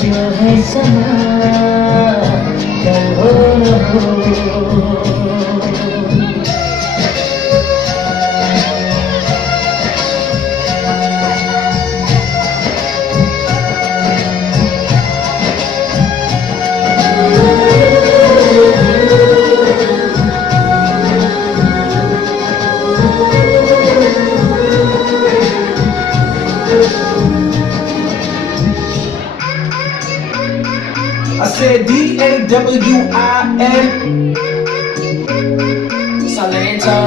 जो है समा कल हो न हो। I said D-A-W-I-N Salento.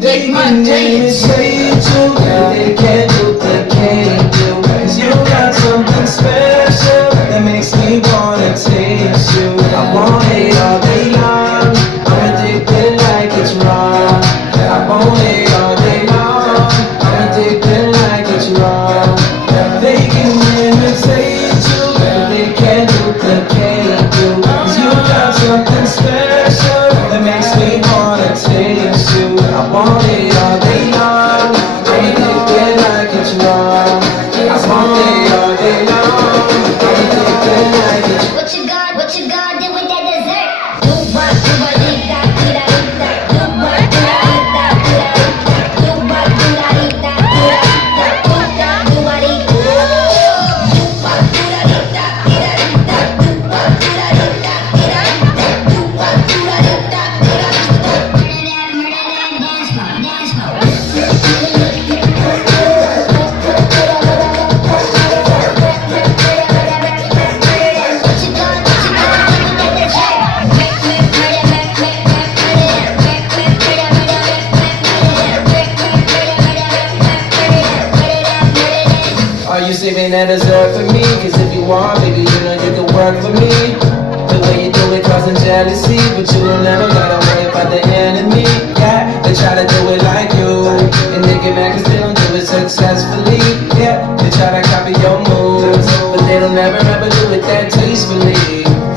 They can name it, say it too. They can't duplicate you. 'Cause you got something special that makes me wanna taste you. I want it all day long. I'm addicted like it's wrong. I want it all day long. I'm addicted like it's wrong. They can imitate you, but they can't duplicate you. 'Cause you got something special that makes me wanna taste you. I want it all day long. I'm addicted like it's wrong. I want it all day long. I'm addicted like it's wrong. What you gonna do with that dessert? Do what, do what, do that, do that, do that. Do what, do that, do that, do that, do that. Do what, do that, do that, do that, do that. Do what, do that, do what, do that, do that, do that. Do what, do that, do that, do that. Do what, do that, do that, do that. Murder that, dance floor, dance floor. Are you saving that dessert for me? 'Cause if you want, baby, you know you can work for me. The way you do it causing jealousy, but you will never gotta worry about the enemy. Yeah, they try to do it like you, and they get mad 'cause they don't do it successfully. Yeah, they try to copy your moves, but they don't ever do it that tastefully.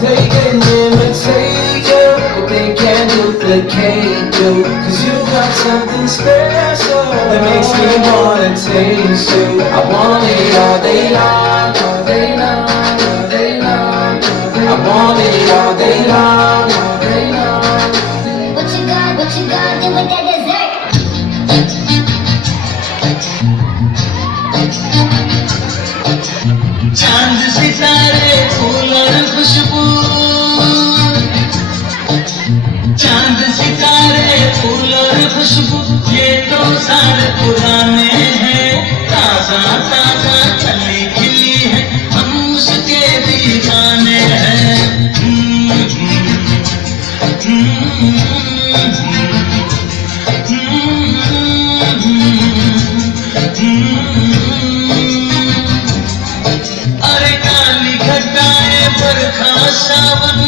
They can imitate you, but they can't duplicate you. 'Cause you got something special that makes me wanna taste you. I want it all day long, all day long, all day long. I want it all day long, all day long. What you gonna do with that dessert? चांद सितारे फूल और खुशबू, चांद सितारे फूल और खुशबू, ये तो सारे पुराने हैं। ताजा ताजा कली खिली है, हम उसके दीवाने हैं। अरे काली घटाएं बरखा सावन,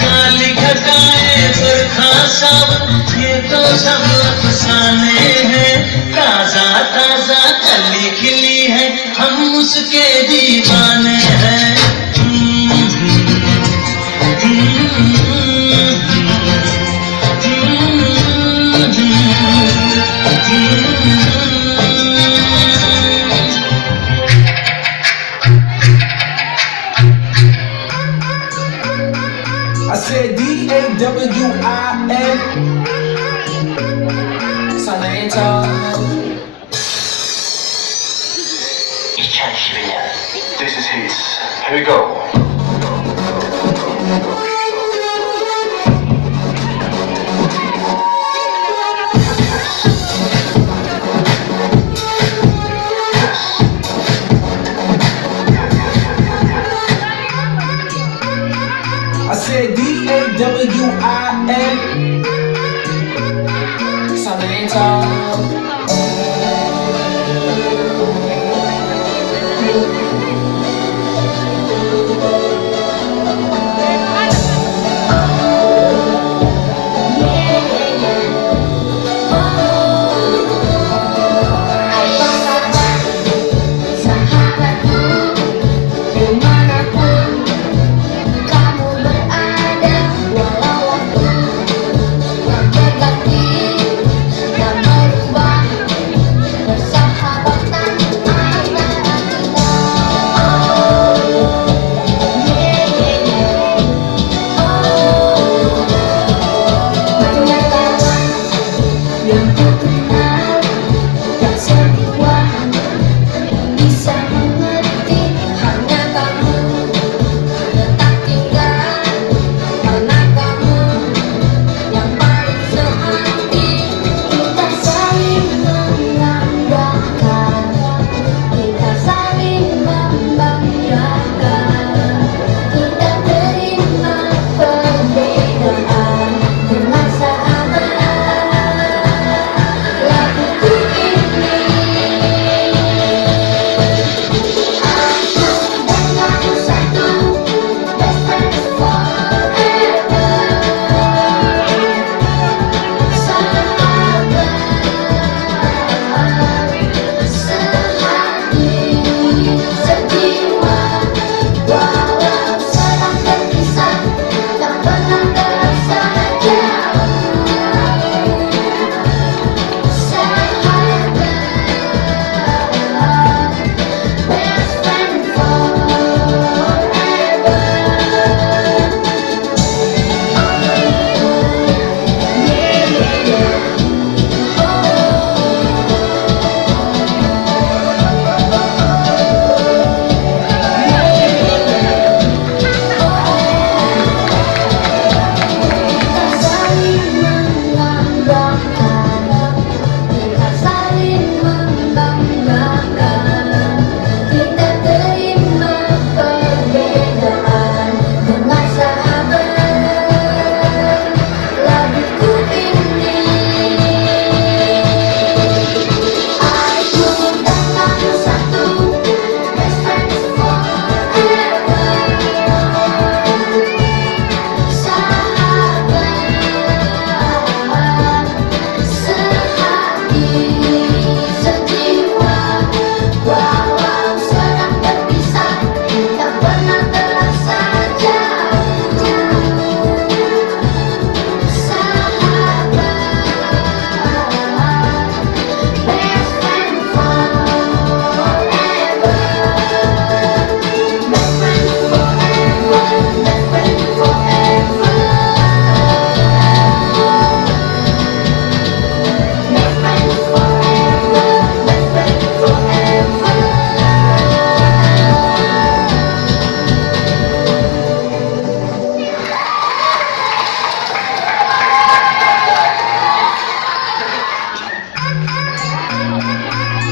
काली घटाएं बरखा सावन, ये तो सब अफसाने हैं। ताजा ताजा कली खिली है, हम उसके दीवाने हैं। I said D-A-W-I-N Salento. Ich kann schwer. This is his. Here we go. I said D-A-W-I-N Salento. Dimanapun kamu berada, walau waktu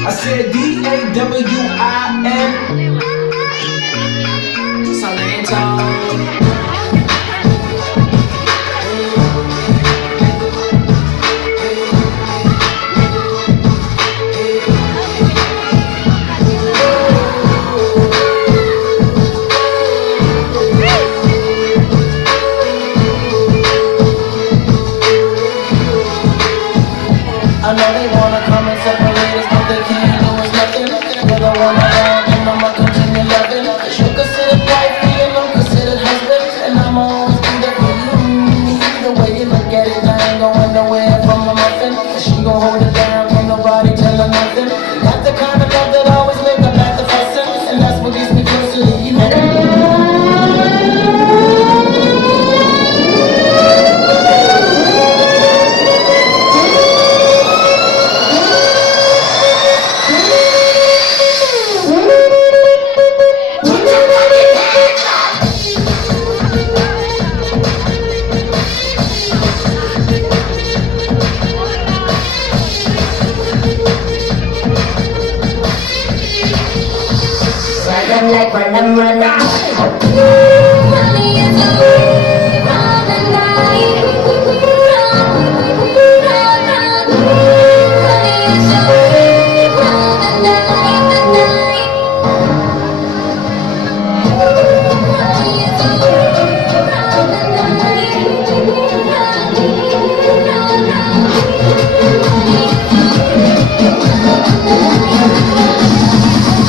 I said D-A-W-I-N. Salento. I know they wanna come and separate us, but they can't do us nothing. They don't wanna love, and I'ma continue loving. You considered wife, and I'm considered husband, and I'ma always be there for you. The way you look at it, I ain't going nowhere from a muffin. She gon' hold it down, can't nobody tell her nothing. Got the kind of love that always make her back to fussing, and that's what gets me closer to you. Run like run, run. Money is a run the night. Money is a run the night, the night. Money is a run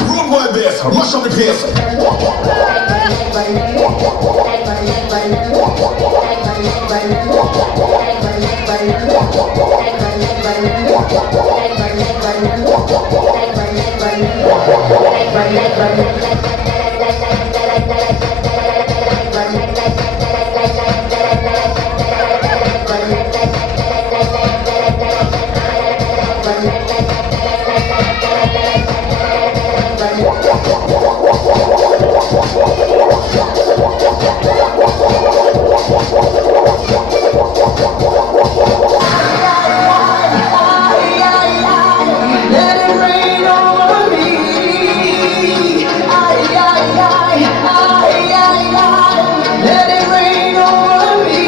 Rude boy bass, rush on the pace. Let it rain on me. Let it rain on me.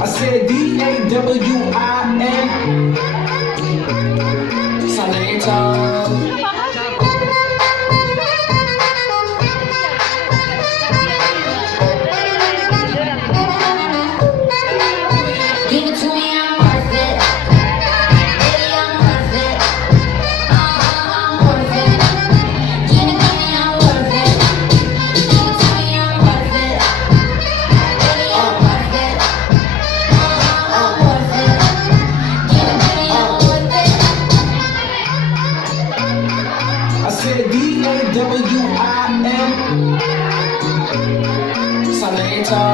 I said D-A-W-I-N. Salento. Give it to me, I'm worth it. Baby, I'm worth it. I'm worth it. Give it to me, I'm worth it. Give it to me, I'm worth it. Baby, I'm worth it. I'm worth it. Give it to me, I'm worth it. I said D-A-W-I-N. Salento.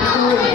You could